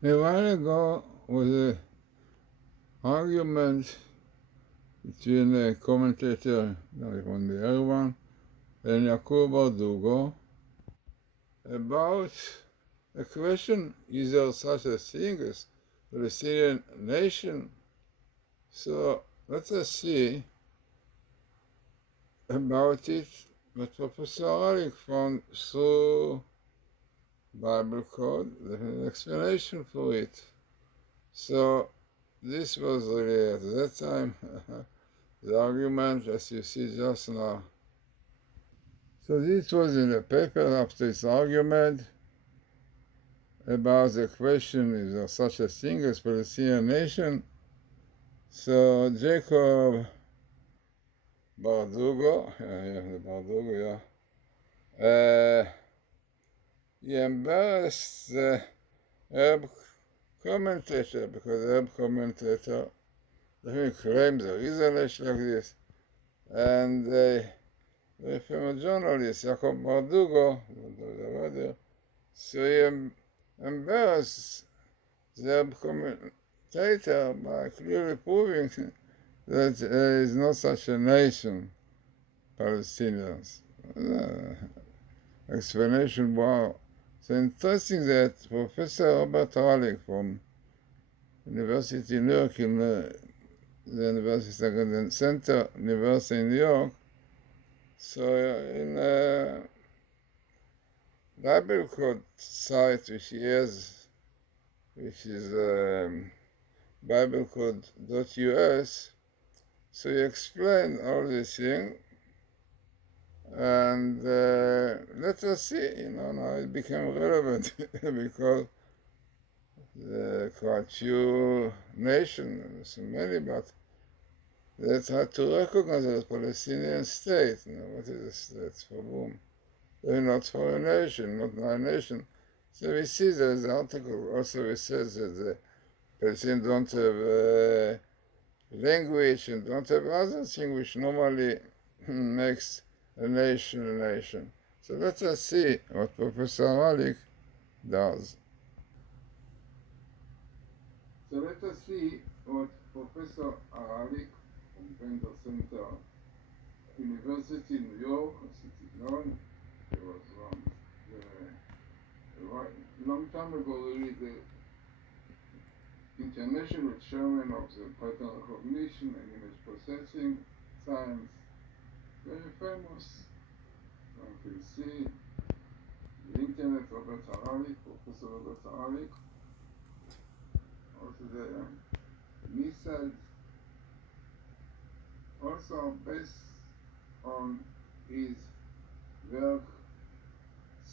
A while ago was an argument between a commentator, from the Erwan, and Yaakov Bardugo about a question, is there such a thing as Palestinian nation? So let us see about it what Professor Haralick found through Bible code, there's an explanation for it. So this was really at that time the argument, as you see just now. So this was in a paper after this argument about the question, is there such a thing as Palestinian nation? So Jacob Bardugo, he embarrassed the Arab commentator, because the Arab commentator claims there is a nation like this, and the famous journalist Jacob Bardugo, so he embarrassed the Arab commentator by clearly proving that there is no such a nation, Palestinians. Explanation, wow. So interesting that Professor Robert Haralick from University of New York, in the University Center University in New York, so in a Bible code site which he has, which is biblecode.us, so he explained all these things, and let us see, now it became relevant because the quite few nations, so many, but they tried to recognize a Palestinian state. What is a state? For whom? They're not for a nation, not my nation. So we see there's an article also which says that the Palestinians don't have language and don't have other things which normally makes a nation. So let us see what Professor Haralick does. So let us see what Professor Haralick from Bender Center, University in New York, as it is known, it was a long time ago, really, the international chairman of the pattern recognition and image processing science, very famous. One can see the internet, Robert Haralick, Professor Robert Haralick. Also the missiles, also based on his work.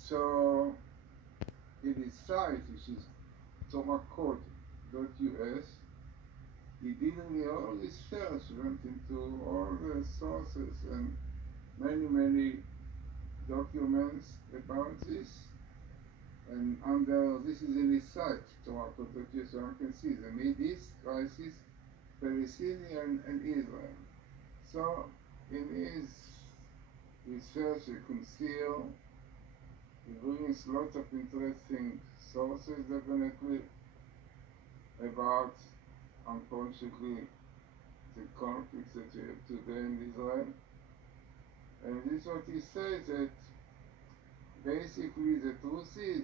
So in his site, which is torahcode.us, he did really all this search, went into all the sources and many documents about this, and under, this is in his site, torahcode.us, so one can see the Mideast crisis, Palestinian and Israel. So in his research, you can see he brings lots of interesting sources, definitely, about, unfortunately, the conflicts that we have today in Israel. And this is what he says, that basically the truth is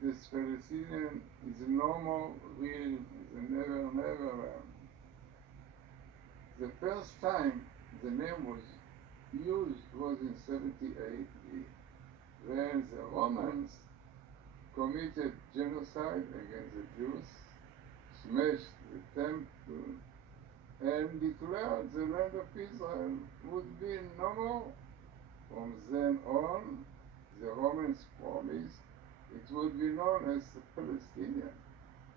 this Palestinian is a normal, real, is a never. The first time the name was used was in 70 AD, when the Romans committed genocide against the Jews, smashed the temple, and declared the land of Israel would be no more. From then on, the Romans promised it would be known as the Palestinian.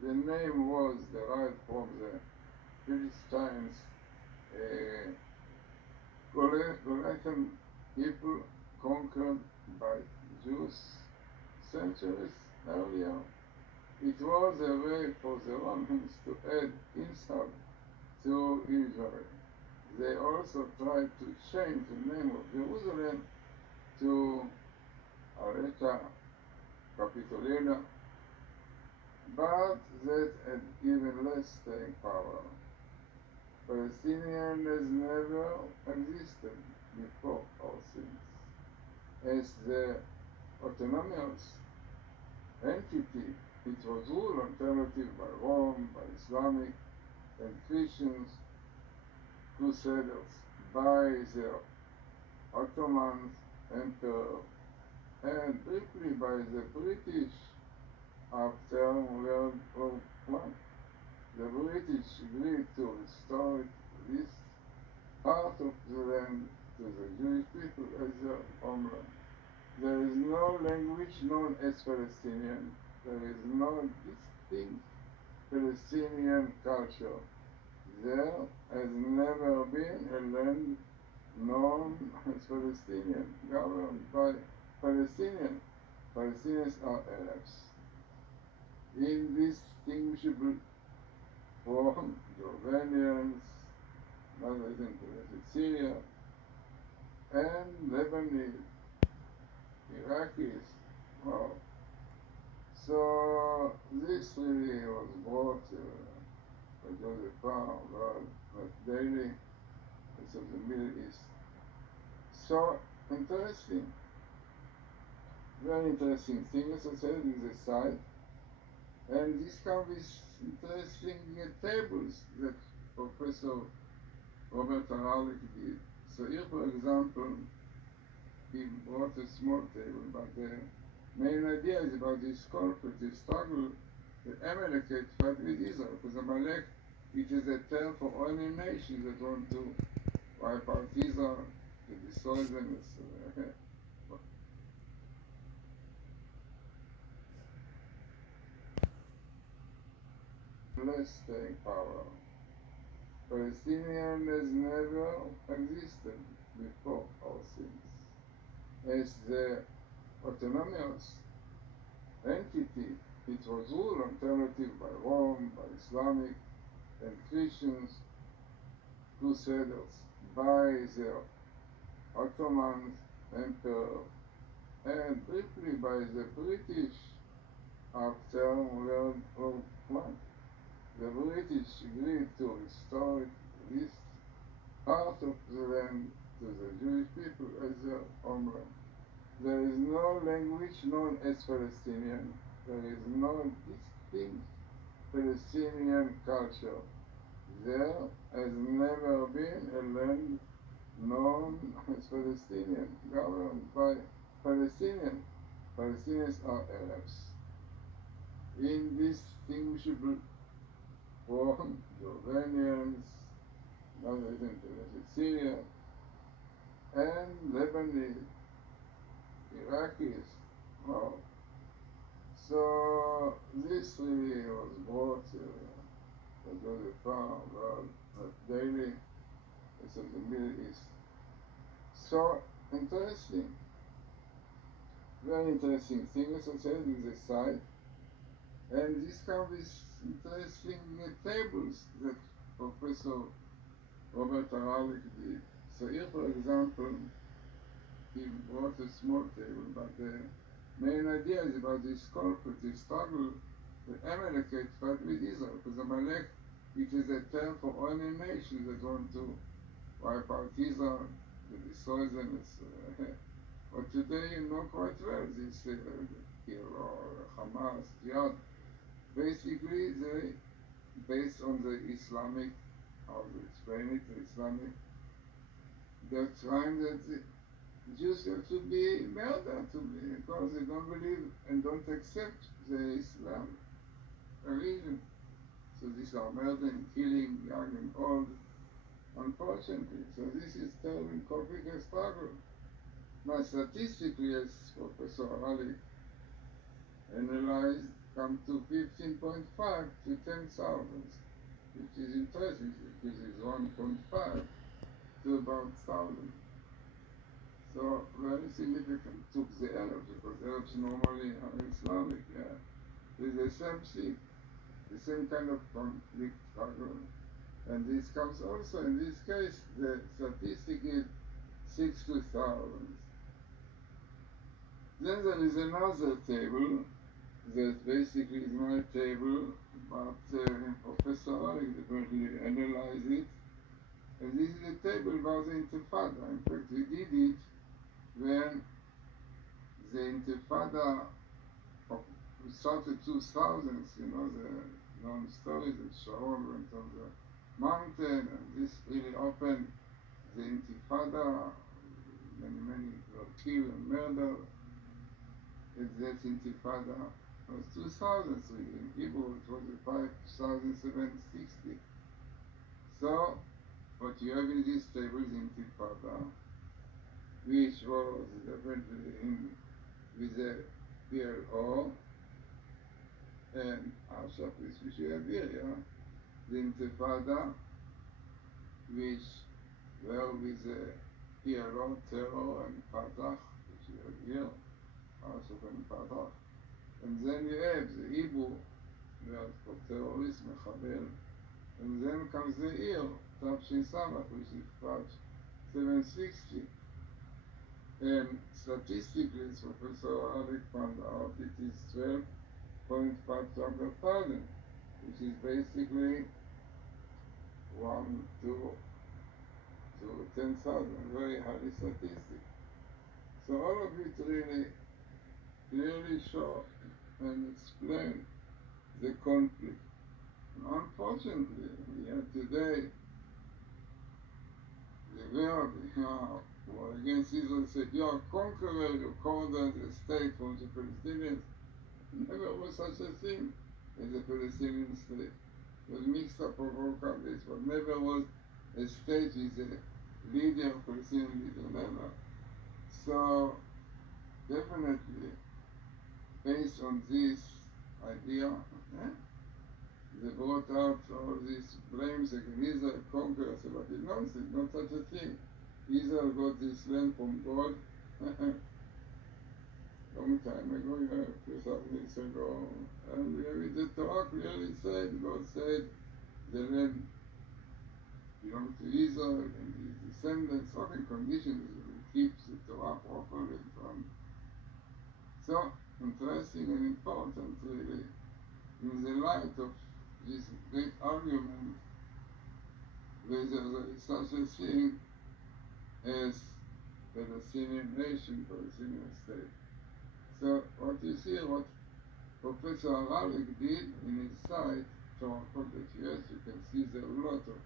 The name was derived from the Philistines, Galatian people conquered by Jews centuries earlier. It was a way for the Romans to add insult to Israel. They also tried to change the name of Jerusalem to Areta Capitolina, but that had even less staying power. Palestinian has never existed before our sins. As the autonomous entity, it was ruled alternative by Rome, by Islamic and Christians, Crusaders, by the Ottoman Emperor, and briefly by the British after World War One. The British agreed to restore this part of the land to the Jewish people as their homeland. There is no language known as Palestinian. There is no distinct Palestinian culture. There has never been a land known as Palestinian, governed by Palestinians. Palestinians are Arabs, indistinguishable from Jordanians, Muslims in Syria, and Lebanese, Iraqis. Wow. So this really was brought by Joseph Brown, not daily, it's of the Middle East. So interesting, very interesting thing associated with the site. And this comes with interesting tables that Professor Robert Haralick did. So here, for example, he brought a small table, but the main idea is about this conflict, this struggle that Amalekite fought with Israel, because Amalek, it is a term for only nations that want to wipe out Israel, to destroy them. Less staying power. Palestinian has never existed before our sins. As the autonomous entity, it was ruled alternative by Rome, by Islamic and Christians, Crusaders, by the Ottoman Emperor, and briefly by the British after World War One. The British agreed to restore this part of the land to the Jewish people as their homeland. There is no language known as Palestinian. There is no distinct Palestinian culture. There has never been a land known as Palestinian, governed by Palestinians. Palestinians are Arabs, indistinguishable from Jordanians, Muslims in Syria, and Lebanese, Iraqis. Wow. So this really was brought by Joseph Brown, not daily, it's of the Middle East. So interesting, very interesting thing associated with the site. And this comes with interesting tables that Professor Robert Haralick did. So here, for example, he brought a small table, but the main idea is about this conflict, this struggle that Amalekite fought with Israel, because Amalek, it is a term for only nations that want to wipe out Israel, to destroy them. But today you know quite well this Hamas, Jihad. Basically, they, based on the Islamic, how to explain it, the Islamic, they're trying that the Jews have to be murdered because they don't believe and don't accept the Islam religion. So these are murdering, killing, young and old, unfortunately. So this is turning conflict and struggle. Now statistically, as Professor Haralick analyzed, come to 15.5 to 10,000, which is interesting because it's 1.5 to about 1,000. So very significant. Took the Arabs, because Arabs normally are Islamic. Yeah. There's the same thing, the same kind of conflict struggle. And this comes also, in this case, the statistic is 6 to 1,000. Then there is another table that basically is my table, but Professor Haralick definitely analyzed it. And this is a table about the Intifada. In fact, we did it when the Intifada of started 2000s, the known stories that Sharon went on the mountain, and this really opened the Intifada. Many were killed and murdered. And that Intifada was 2000s really. In Hebrew it was 5760. So, what you have in this table is Intifada, which was definitely in with a PLO and Ashraf is which you have here, the Intifada, which were with the PLO, terror and Fatah, which you have here, Ashraf and Fatah. And then you have the Hebrew, word for terrorist, Mechabel, and then comes the year, Tafshin Samach, which is 760. And statistically, as Professor Haralick found out, it is 12.5 per thousand, which is basically 1 to 10,000, very highly statistic. So all of it really clearly show and explain the conflict. And unfortunately, we have today the world war against Israel said, you are conqueror, you conquered the state from the Palestinians. Never was such a thing as a Palestinian state. It was mixed up of all countries, but never was a state with a leader, Palestinian leader, never. So, definitely, based on this idea, they brought out all these blames against Israel, conquerors, but it's nonsense, not such a thing. Israel got this land from God long time ago, a few thousand years ago, and we have the Torah clearly said, God said, the land belongs to Israel and his descendants, certain conditions will keep the Torah properly. So, interesting and important really, in the light of this great argument whether there is such a thing as Palestinian nation, Palestinian state. So what you see, what Professor Haralick did in his site, Torah.us, you can see there a lot of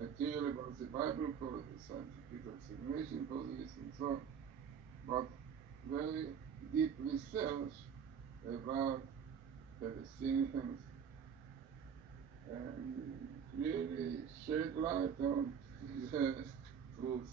material about the Bible for the scientific explanation for this and so on, but very deep research about Palestinians and really shed light on the truth.